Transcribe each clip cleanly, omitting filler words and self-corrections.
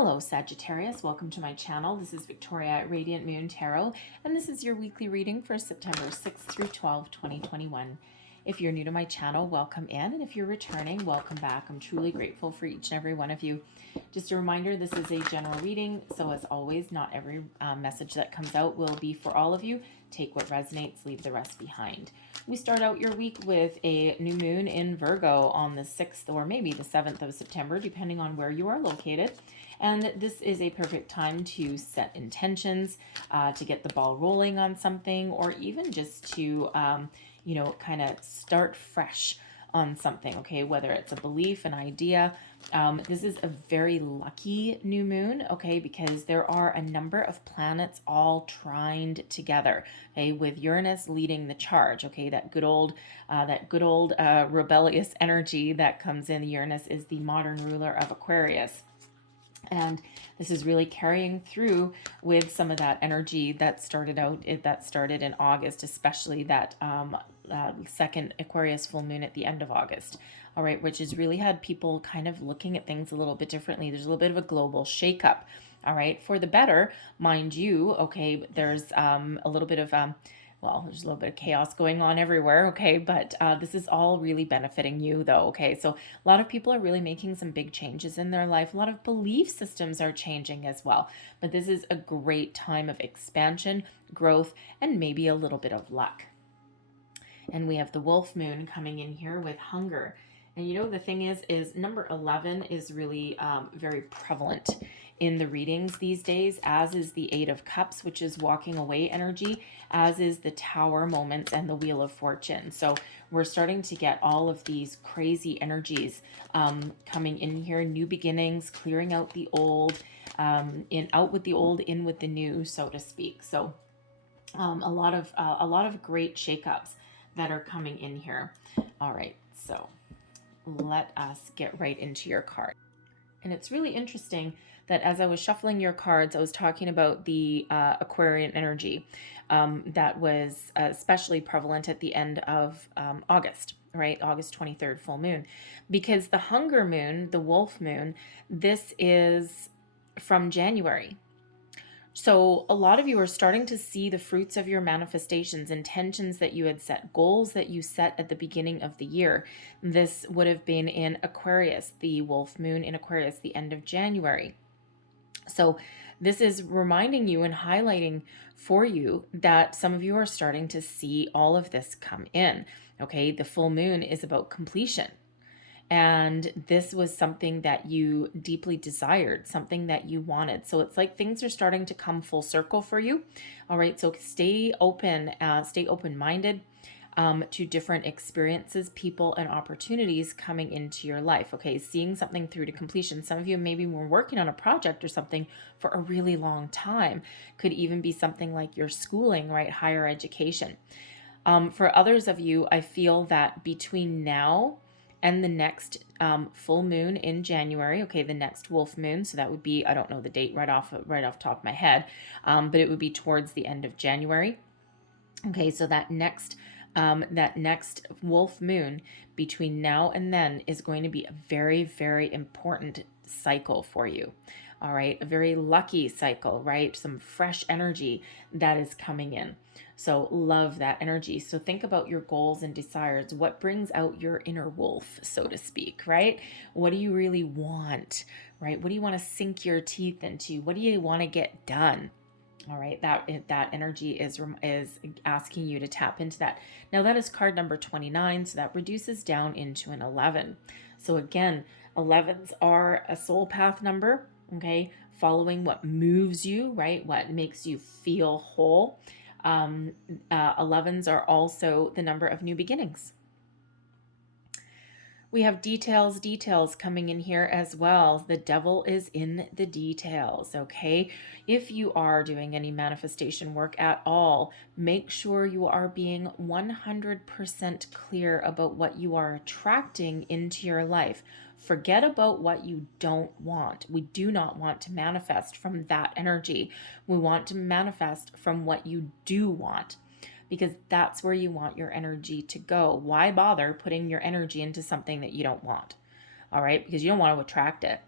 Hello Sagittarius, welcome to my channel. This is Victoria at Radiant Moon Tarot, and this is your weekly reading for September 6th through 12th, 2021. If you're new to my channel, welcome in, and if you're returning, welcome back. I'm truly grateful for each and every one of you. Just a reminder, this is a general reading, so as always, not every message that comes out will be for all of you. Take what resonates, leave the rest behind. We start out your week with a new moon in Virgo on the 6th or maybe the 7th of September, depending on where you are located. And this is a perfect time to set intentions, to get the ball rolling on something, or even just to, kind of start fresh on something, okay? Whether it's a belief, an idea. This is a very lucky new moon, okay? Because there are a number of planets all trined together, okay? With Uranus leading the charge, okay? That good old rebellious energy that comes in. Uranus is the modern ruler of Aquarius. And this is really carrying through with some of that energy that started in August, especially that second Aquarius full moon at the end of August. All right, which has really had people kind of looking at things a little bit differently. There's a little bit of a global shakeup. All right, for the better, mind you. Okay, there's a little bit of there's a little bit of chaos going on everywhere, okay? But this is all really benefiting you, though, okay? So a lot of people are really making some big changes in their life. A lot of belief systems are changing as well. But this is a great time of expansion, growth, and maybe a little bit of luck. And we have the wolf moon coming in here with hunger. And you know, the thing is number 11 is really very prevalent in the readings these days, as is the Eight of Cups, which is walking away energy, as is the Tower moments and the Wheel of Fortune. So we're starting to get all of these crazy energies coming in here, new beginnings, clearing out the old, out with the old, in with the new, so to speak. So a lot of great shakeups that are coming in here. All right, so let us get right into your card. And it's really interesting that as I was shuffling your cards, I was talking about the Aquarian energy that was especially prevalent at the end of August, right? August 23rd, full moon. Because the hunger moon, the wolf moon, this is from January. So a lot of you are starting to see the fruits of your manifestations, intentions that you had set, goals that you set at the beginning of the year. This would have been in Aquarius, the wolf moon in Aquarius, the end of January. So this is reminding you and highlighting for you that some of you are starting to see all of this come in. Okay, the full moon is about completion. And this was something that you deeply desired, something that you wanted. So it's like things are starting to come full circle for you. All right, so stay open-minded to different experiences, people, and opportunities coming into your life. Okay, seeing something through to completion. Some of you maybe were working on a project or something for a really long time. Could even be something like your schooling, right? Higher education. For others of you, I feel that between now and the next full moon in January, okay, the next wolf moon, so that would be, I don't know the date right off top of my head, but it would be towards the end of January. Okay, so that next wolf moon between now and then is going to be a very, very important cycle for you. All right, a very lucky cycle, right? Some fresh energy that is coming in. So love that energy. So think about your goals and desires. What brings out your inner wolf, so to speak, right? What do you really want, right? What do you want to sink your teeth into? What do you want to get done? All right, that energy is asking you to tap into that. Now that is card number 29, so that reduces down into an 11. So again, 11s are a soul path number, okay? Following what moves you, right? What makes you feel whole. 11s are also the number of new beginnings. We have details coming in here as well. The devil is in the details, okay? If you are doing any manifestation work at all, make sure you are being 100% clear about what you are attracting into your life. Forget about what you don't want. We do not want to manifest from that energy. We want to manifest from what you do want, because that's where you want your energy to go. Why bother putting your energy into something that you don't want? All right, because you don't want to attract it.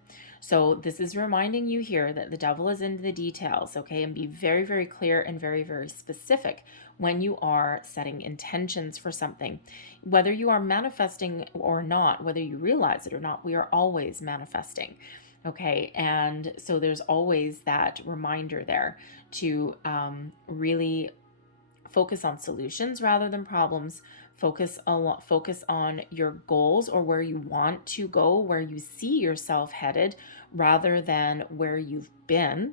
So this is reminding you here that the devil is in the details, okay? And be very, very clear and very, very specific when you are setting intentions for something. Whether you are manifesting or not, whether you realize it or not, we are always manifesting, okay? And so there's always that reminder there to really focus on solutions rather than problems. Focus on your goals, or where you want to go, where you see yourself headed, rather than where you've been.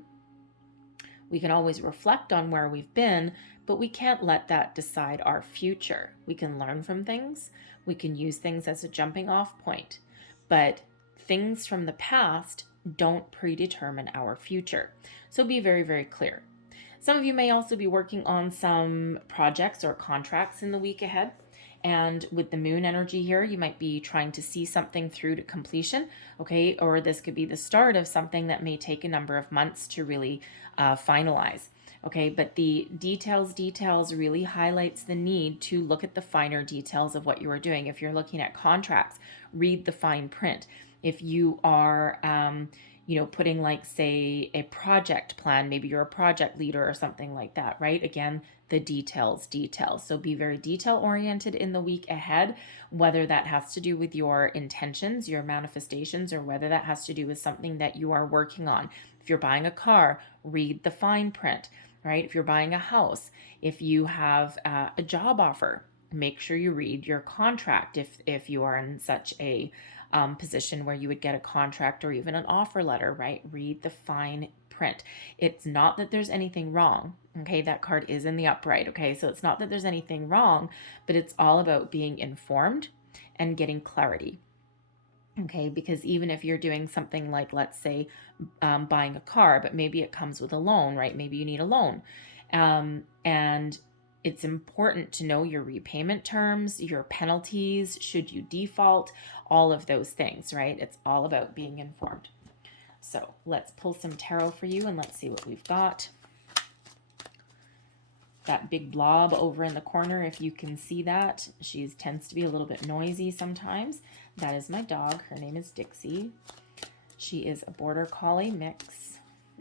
We can always reflect on where we've been, but we can't let that decide our future. We can learn from things. We can use things as a jumping off point, but things from the past don't predetermine our future. So be very, very clear. Some of you may also be working on some projects or contracts in the week ahead. And with the moon energy here, you might be trying to see something through to completion, okay? Or this could be the start of something that may take a number of months to really finalize, okay? But the details really highlights the need to look at the finer details of what you are doing. If you're looking at contracts, read the fine print. If you are putting, like, say, a project plan, maybe you're a project leader or something like that, right? Again, the details. So be very detail oriented in the week ahead, whether that has to do with your intentions, your manifestations, or whether that has to do with something that you are working on. If you're buying a car, read the fine print, right? If you're buying a house, if you have a job offer, make sure you read your contract if you are in such a position where you would get a contract or even an offer letter, right? Read the fine print. It's not that there's anything wrong, okay? That card is in the upright, okay? So it's not that there's anything wrong, but it's all about being informed and getting clarity, okay? Because even if you're doing something like, let's say, buying a car, but maybe it comes with a loan, right? Maybe you need a loan. And it's important to know your repayment terms, your penalties, should you default, all of those things, right? It's all about being informed. So let's pull some tarot for you and let's see what we've got. That big blob over in the corner, if you can see that, she tends to be a little bit noisy sometimes. That is my dog. Her name is Dixie. She is a border collie mix,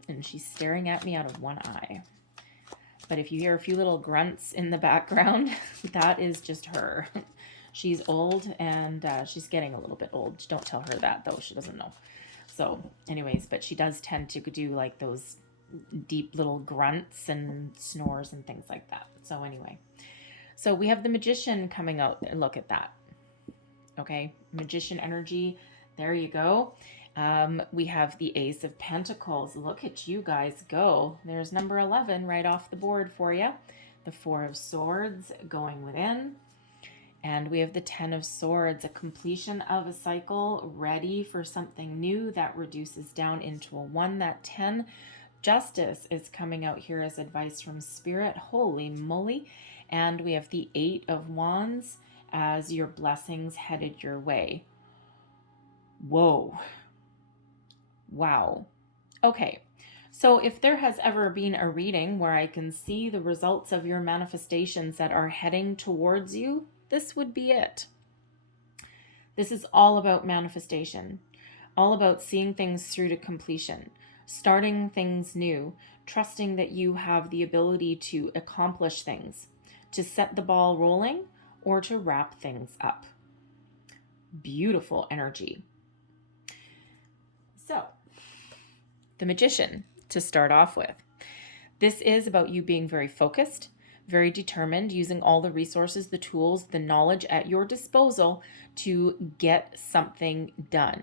and she's staring at me out of one eye. But if you hear a few little grunts in the background, that is just her. She's old, and she's getting a little bit old. Don't tell her that, though. She doesn't know. So anyways, but she does tend to do like those deep little grunts and snores and things like that. So anyway, so we have the Magician coming out. Look at that. Okay, Magician energy. There you go. We have the Ace of Pentacles. Look at you guys go. There's number 11 right off the board for you. The Four of Swords going within. And we have the Ten of Swords, a completion of a cycle, ready for something new that reduces down into a 1. That 10. Justice is coming out here as advice from Spirit. Holy moly. And we have the 8 of Wands as your blessings headed your way. Whoa. Wow. Okay. So if there has ever been a reading where I can see the results of your manifestations that are heading towards you, this would be it. This is all about manifestation, all about seeing things through to completion, starting things new, trusting that you have the ability to accomplish things, to set the ball rolling, or to wrap things up. Beautiful energy. So, the Magician to start off with. This is about you being very focused, very determined, using all the resources, the tools, the knowledge at your disposal to get something done.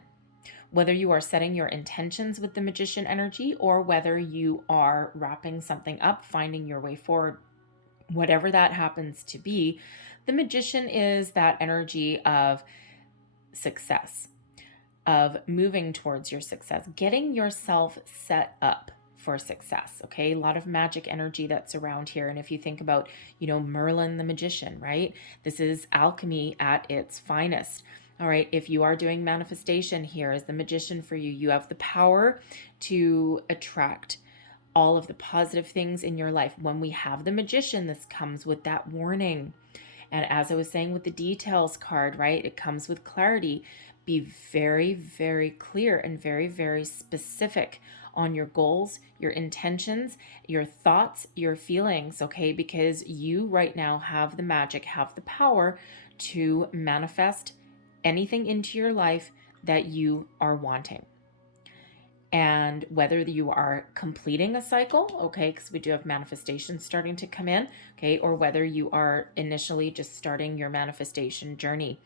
Whether you are setting your intentions with the Magician energy or whether you are wrapping something up, finding your way forward, whatever that happens to be, the Magician is that energy of success, of moving towards your success, getting yourself set up for success. Okay, a lot of magic energy that's around here. And if you think about, Merlin the Magician, right? This is alchemy at its finest. All right, if you are doing manifestation, here is the Magician for you. You have the power to attract all of the positive things in your life. When we have the Magician, this comes with that warning. And as I was saying with the details card, right, it comes with clarity. Be very, very clear and very, very specific on your goals, your intentions, your thoughts, your feelings, okay? Because you right now have the magic, have the power to manifest anything into your life that you are wanting. And whether you are completing a cycle, okay, because we do have manifestations starting to come in, okay, or whether you are initially just starting your manifestation journey.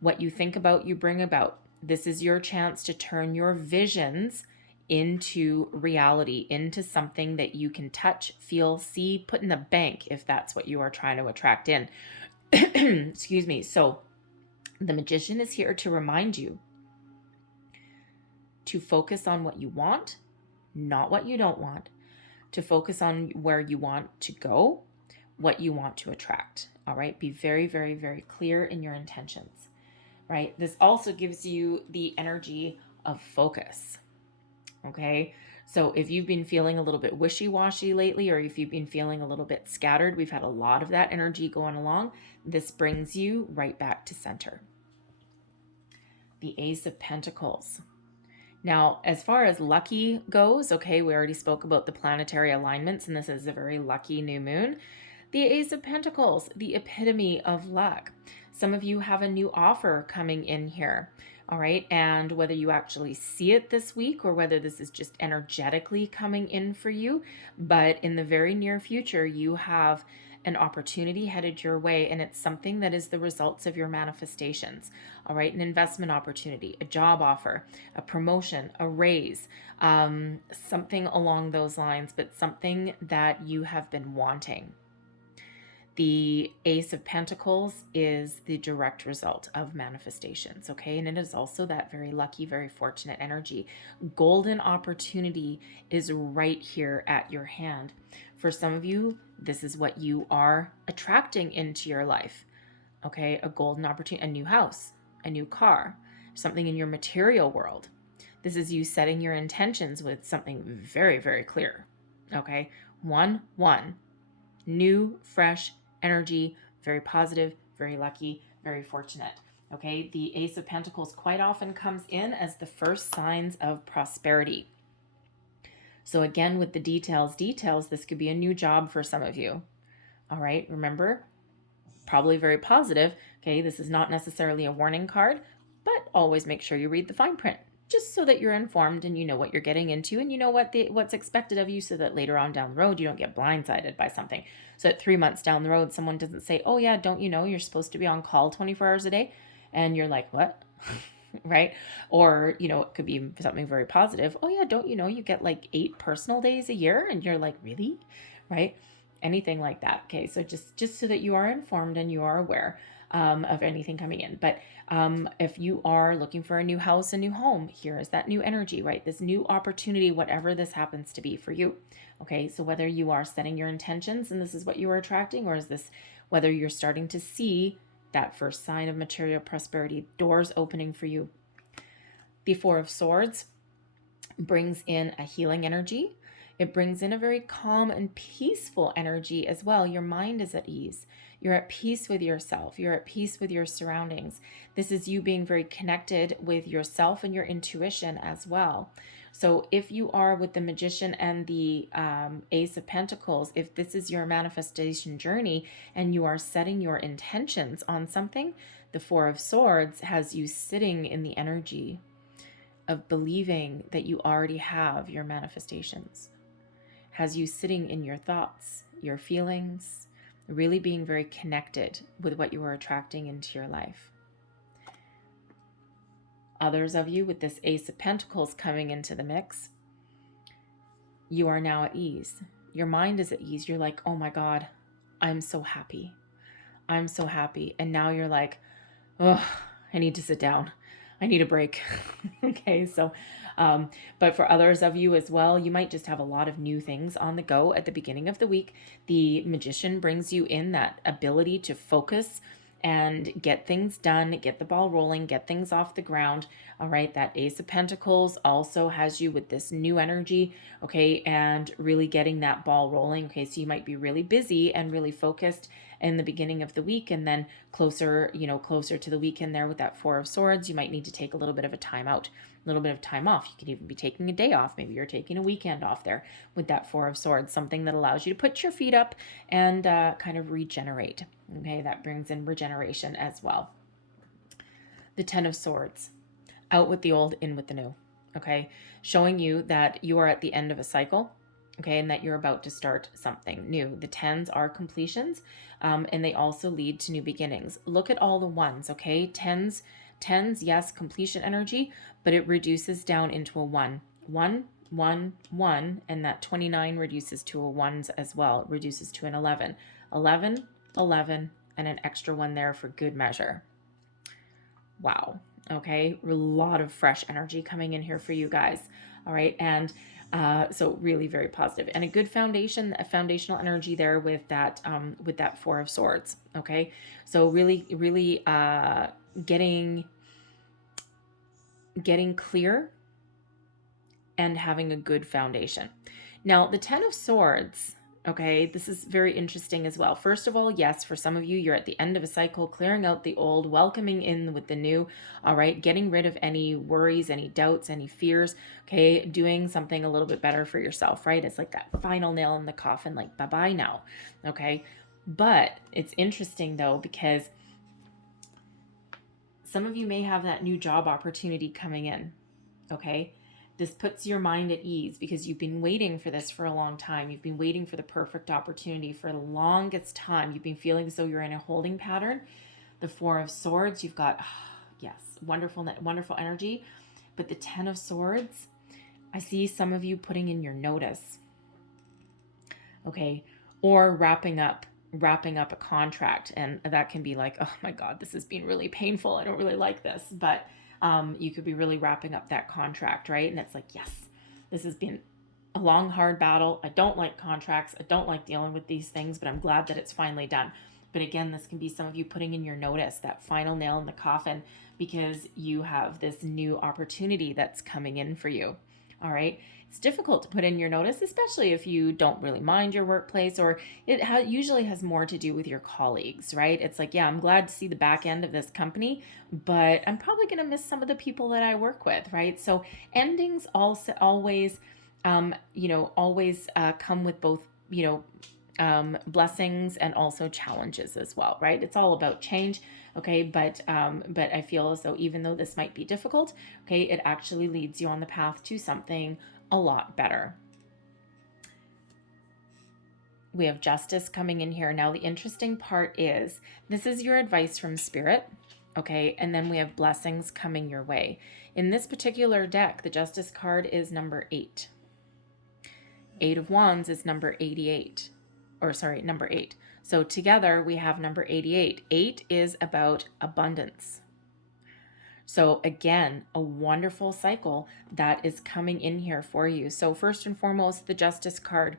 What you think about, you bring about. This is your chance to turn your visions into reality, into something that you can touch, feel, see, put in the bank if that's what you are trying to attract in. Excuse me. So the Magician is here to remind you to focus on what you want, not what you don't want, to focus on where you want to go, what you want to attract. All right. Be very, very, very clear in your intentions, right? This also gives you the energy of focus. Okay. So if you've been feeling a little bit wishy-washy lately, or if you've been feeling a little bit scattered, we've had a lot of that energy going along. This brings you right back to center. The Ace of Pentacles. Now, as far as lucky goes, okay, we already spoke about the planetary alignments, and this is a very lucky new moon. The Ace of Pentacles, the epitome of luck. Some of you have a new offer coming in here, all right? And whether you actually see it this week or whether this is just energetically coming in for you, but in the very near future, you have an opportunity headed your way, and it's something that is the results of your manifestations. All right, an investment opportunity, a job offer, a promotion, a raise, something along those lines, but something that you have been wanting. The Ace of Pentacles is the direct result of manifestations, okay? And it is also that very lucky, very fortunate energy. Golden opportunity is right here at your hand. For some of you, this is what you are attracting into your life, okay? A golden opportunity, a new house, a new car, something in your material world. This is you setting your intentions with something very, very clear, okay? 1-1, new, fresh energy, very positive, very lucky, very fortunate. Okay, the Ace of Pentacles quite often comes in as the first signs of prosperity. So again, with the details, this could be a new job for some of you. All right, remember, probably very positive. Okay, this is not necessarily a warning card, but always make sure you read the fine print, just so that you're informed and you know what you're getting into and you know what's expected of you, so that later on down the road you don't get blindsided by something. So at 3 months down the road, someone doesn't say, oh yeah, don't you know you're supposed to be on call 24 hours a day? And you're like, what? Right? Or, you know, it could be something very positive. Oh yeah, don't you know you get like 8 personal days a year? And you're like, really? Right? Anything like that. Okay, so just so that you are informed and you are aware of anything coming in. But if you are looking for a new house, a new home, here is that new energy, right? This new opportunity, whatever this happens to be for you. Okay, so whether you are setting your intentions and this is what you are attracting, or is this whether you're starting to see that first sign of material prosperity, doors opening for you. The Four of Swords brings in a healing energy. It brings in a very calm and peaceful energy as well. Your mind is at ease. You're at peace with yourself. You're at peace with your surroundings. This is you being very connected with yourself and your intuition as well. So if you are with the Magician and the Ace of Pentacles, if this is your manifestation journey and you are setting your intentions on something, the Four of Swords has you sitting in the energy of believing that you already have your manifestations, has you sitting in your thoughts, your feelings, really being very connected with what you are attracting into your life. Others of you with this Ace of Pentacles coming into the mix, you are now at ease. Your mind is at ease. You're like, oh my God, I'm so happy. I'm so happy. And now you're like, oh, I need to sit down. I need a break. Okay, so, but for others of you as well, you might just have a lot of new things on the go at the beginning of the week. The Magician brings you in that ability to focus and get things done, get the ball rolling, get things off the ground. All right, that Ace of Pentacles also has you with this new energy, okay, and really getting that ball rolling. Okay, so you might be really busy and really focused in the beginning of the week, and then closer, closer to the weekend there with that Four of Swords, you might need to take a little bit of a time out, a little bit of time off. You could even be taking a day off. Maybe you're taking a weekend off there with that Four of Swords, something that allows you to put your feet up and kind of regenerate. Okay, that brings in regeneration as well. The Ten of Swords, out with the old, in with the new. Okay, showing you that you are at the end of a cycle. Okay, and that you're about to start something new. The tens are completions, and they also lead to new beginnings. Look at all the ones, okay? Tens, yes, completion energy, but it reduces down into a 1. 1, 1, 1, and that 29 reduces to a 1s as well. It reduces to an 11. 11, 11, and an extra 1 there for good measure. Wow. Okay, a lot of fresh energy coming in here for you guys. All right, and so really very positive, and a good foundation, a foundational energy there with that Four of Swords. Okay, so really getting clear and having a good foundation. Now the Ten of Swords, okay, this is very interesting as well. First of all, yes, for some of you, you're at the end of a cycle, clearing out the old, welcoming in with the new, all right, getting rid of any worries, any doubts, any fears, okay, doing something a little bit better for yourself, right? It's like that final nail in the coffin, like bye-bye now, okay? But it's interesting though, because some of you may have that new job opportunity coming in, okay? This puts your mind at ease because you've been waiting for this for a long time. You've been waiting for the perfect opportunity for the longest time. You've been feeling as though you're in a holding pattern. The Four of Swords, you've got, yes, wonderful energy. But the Ten of Swords, I see some of you putting in your notice, okay, or wrapping up a contract. And that can be like, oh my God, this has been really painful. I don't really like this, but you could be really wrapping up that contract, right? And it's like, yes, this has been a long, hard battle. I don't like contracts. I don't like dealing with these things, but I'm glad that it's finally done. But again, this can be some of you putting in your notice, that final nail in the coffin, because you have this new opportunity that's coming in for you. All right. It's difficult to put in your notice, especially if you don't really mind your workplace, or it usually has more to do with your colleagues, right? It's like, yeah, I'm glad to see the back end of this company, but I'm probably going to miss some of the people that I work with, right? So endings also always come with both, blessings and also challenges as well, right? It's all about change. Okay, but I feel as though even though this might be difficult, okay, it actually leads you on the path to something a lot better. We have Justice coming in here. Now, the interesting part is this is your advice from Spirit, okay, and then we have blessings coming your way. In this particular deck, the Justice card is number 8. 8 of Wands is number 88, number 8. So together we have number 88. 8 is about abundance. So again, a wonderful cycle that is coming in here for you. So first and foremost, the Justice card.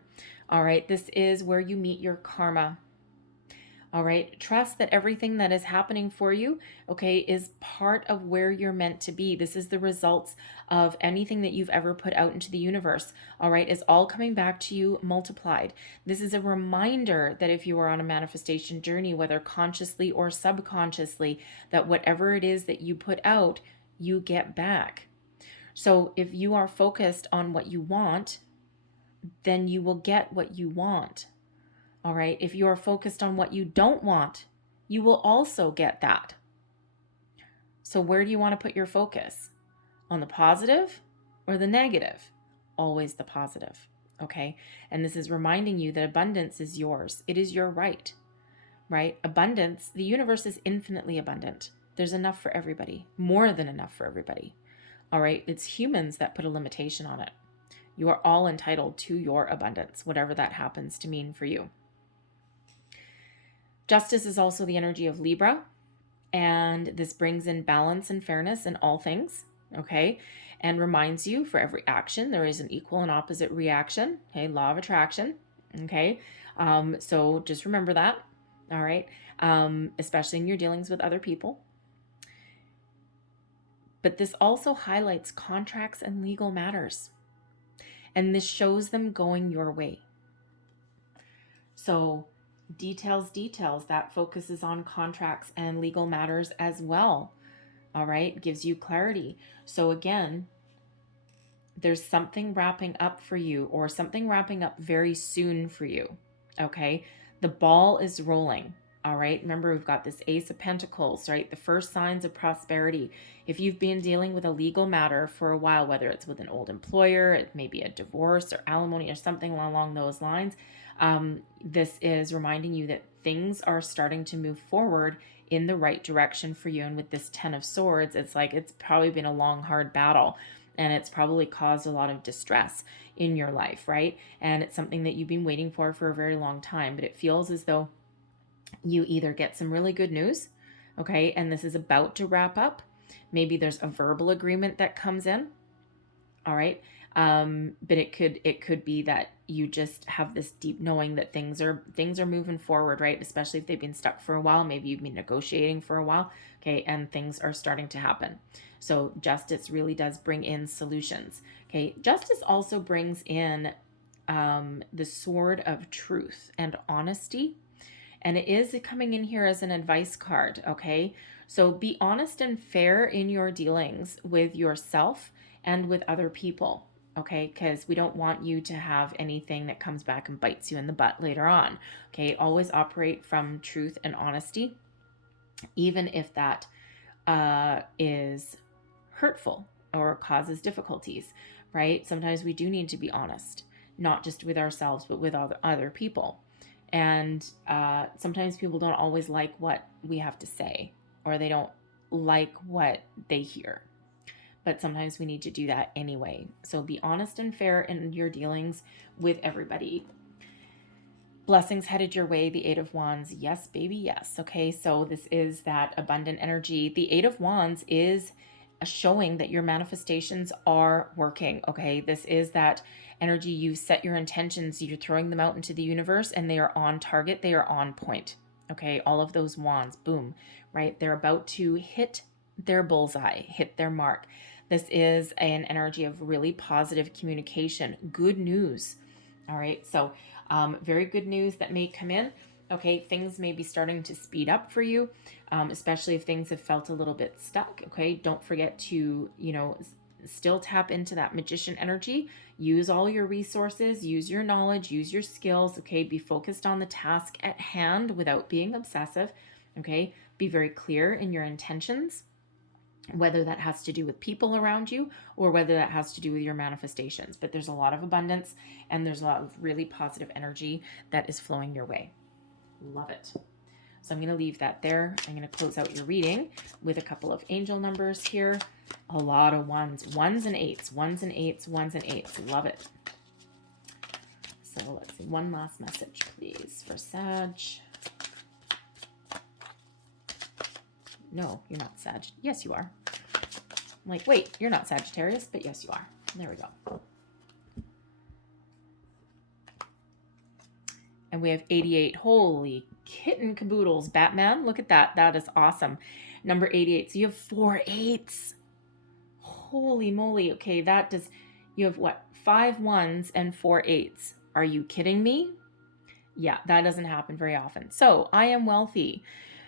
All right, this is where you meet your karma. All right, trust that everything that is happening for you, okay, is part of where you're meant to be. This is the results of anything that you've ever put out into the universe. All right, is all coming back to you multiplied. This is a reminder that if you are on a manifestation journey, whether consciously or subconsciously, that whatever it is that you put out, you get back. So if you are focused on what you want, then you will get what you want. All right, if you are focused on what you don't want, you will also get that. So where do you want to put your focus? On the positive or the negative? Always the positive, okay? And this is reminding you that abundance is yours. It is your right? Abundance, the universe is infinitely abundant. There's enough for everybody, more than enough for everybody. All right, it's humans that put a limitation on it. You are all entitled to your abundance, whatever that happens to mean for you. Justice is also the energy of Libra, and this brings in balance and fairness in all things, okay? And reminds you for every action, there is an equal and opposite reaction, okay? Law of attraction, okay? So just remember that, all right? Especially in your dealings with other people. But this also highlights contracts and legal matters. And this shows them going your way. So details, that focuses on contracts and legal matters as well. All right, gives you clarity. So again, there's something wrapping up for you, or something wrapping up very soon for you. Okay, the ball is rolling. All right, remember we've got this Ace of Pentacles, right? The first signs of prosperity. If you've been dealing with a legal matter for a while, whether it's with an old employer, it may be a divorce or alimony or something along those lines, this is reminding you that things are starting to move forward in the right direction for you. And with this Ten of Swords, it's like it's probably been a long, hard battle, and it's probably caused a lot of distress in your life, right? And it's something that you've been waiting for a very long time, but it feels as though you either get some really good news, okay, and this is about to wrap up. Maybe there's a verbal agreement that comes in, all right, but it could be that you just have this deep knowing that things are moving forward, right? Especially if they've been stuck for a while. Maybe you've been negotiating for a while, okay, and things are starting to happen. So justice really does bring in solutions, okay? Justice also brings in the sword of truth and honesty, and it is coming in here as an advice card, okay? So be honest and fair in your dealings with yourself and with other people, okay? Because we don't want you to have anything that comes back and bites you in the butt later on, okay? Always operate from truth and honesty, even if that is hurtful or causes difficulties, right? Sometimes we do need to be honest, not just with ourselves, but with other people. And sometimes people don't always like what we have to say, or they don't like what they hear. But sometimes we need to do that anyway. So be honest and fair in your dealings with everybody. Blessings headed your way, the Eight of Wands. Yes, baby, yes. Okay, so this is that abundant energy. The Eight of Wands is showing that your manifestations are working, okay? This is that energy. You set your intentions, you're throwing them out into the universe, and they are on target, they are on point, okay? All of those wands, boom, right? They're about to hit their bullseye, hit their mark. This is an energy of really positive communication, good news, all right? So very good news that may come in. Okay, things may be starting to speed up for you, especially if things have felt a little bit stuck. Okay, don't forget to, still tap into that magician energy. Use all your resources, use your knowledge, use your skills. Okay, be focused on the task at hand without being obsessive. Okay, be very clear in your intentions, whether that has to do with people around you or whether that has to do with your manifestations. But there's a lot of abundance and there's a lot of really positive energy that is flowing your way. Love it. So I'm going to leave that there. I'm going to close out your reading with a couple of angel numbers here. A lot of ones and eights, ones and eights, ones and eights. Love it. So let's see. One last message, please, for Sag. No, you're not Sag. Yes, you are. I'm like, wait, you're not Sagittarius, but yes, you are. There we go. And we have 88. Holy kitten caboodles, Batman. Look at that. That is awesome. Number 88. So you have 4 8s. Holy moly. Okay, you have what? 5 1s and 4 8s. Are you kidding me? Yeah, that doesn't happen very often. So I am wealthy.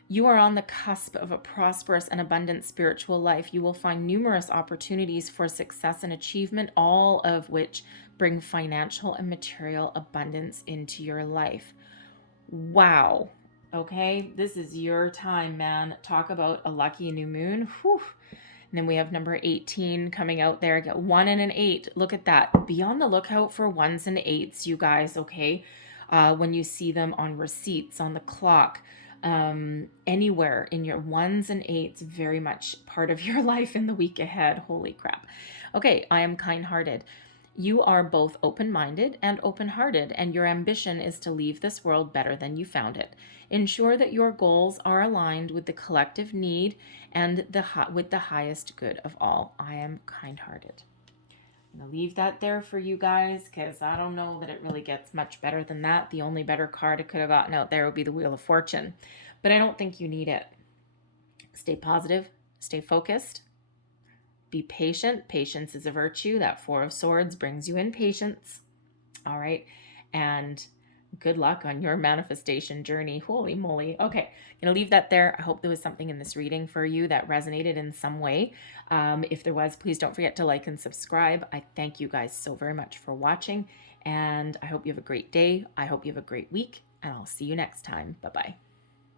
You are on the cusp of a prosperous and abundant spiritual life. You will find numerous opportunities for success and achievement, all of which bring financial and material abundance into your life. Wow. Okay, this is your time, man. Talk about a lucky new moon. Whew. And then we have number 18 coming out there. Get 1 and an 8. Look at that. Be on the lookout for 1s and 8s, you guys, okay? When you see them on receipts, on the clock, anywhere in your 1s and 8s, very much part of your life in the week ahead. Holy crap. Okay, I am kind-hearted. You are both open-minded and open-hearted, and your ambition is to leave this world better than you found it. Ensure that your goals are aligned with the collective need and with the highest good of all. I am kind-hearted. I'm going to leave that there for you guys because I don't know that it really gets much better than that. The only better card it could have gotten out there would be the Wheel of Fortune. But I don't think you need it. Stay positive. Stay focused. Be patient. Patience is a virtue. That Four of Swords brings you in patience. All right. And good luck on your manifestation journey. Holy moly. Okay, I'm going to leave that there. I hope there was something in this reading for you that resonated in some way. If there was, please don't forget to like and subscribe. I thank you guys so very much for watching, and I hope you have a great day. I hope you have a great week, and I'll see you next time. Bye-bye.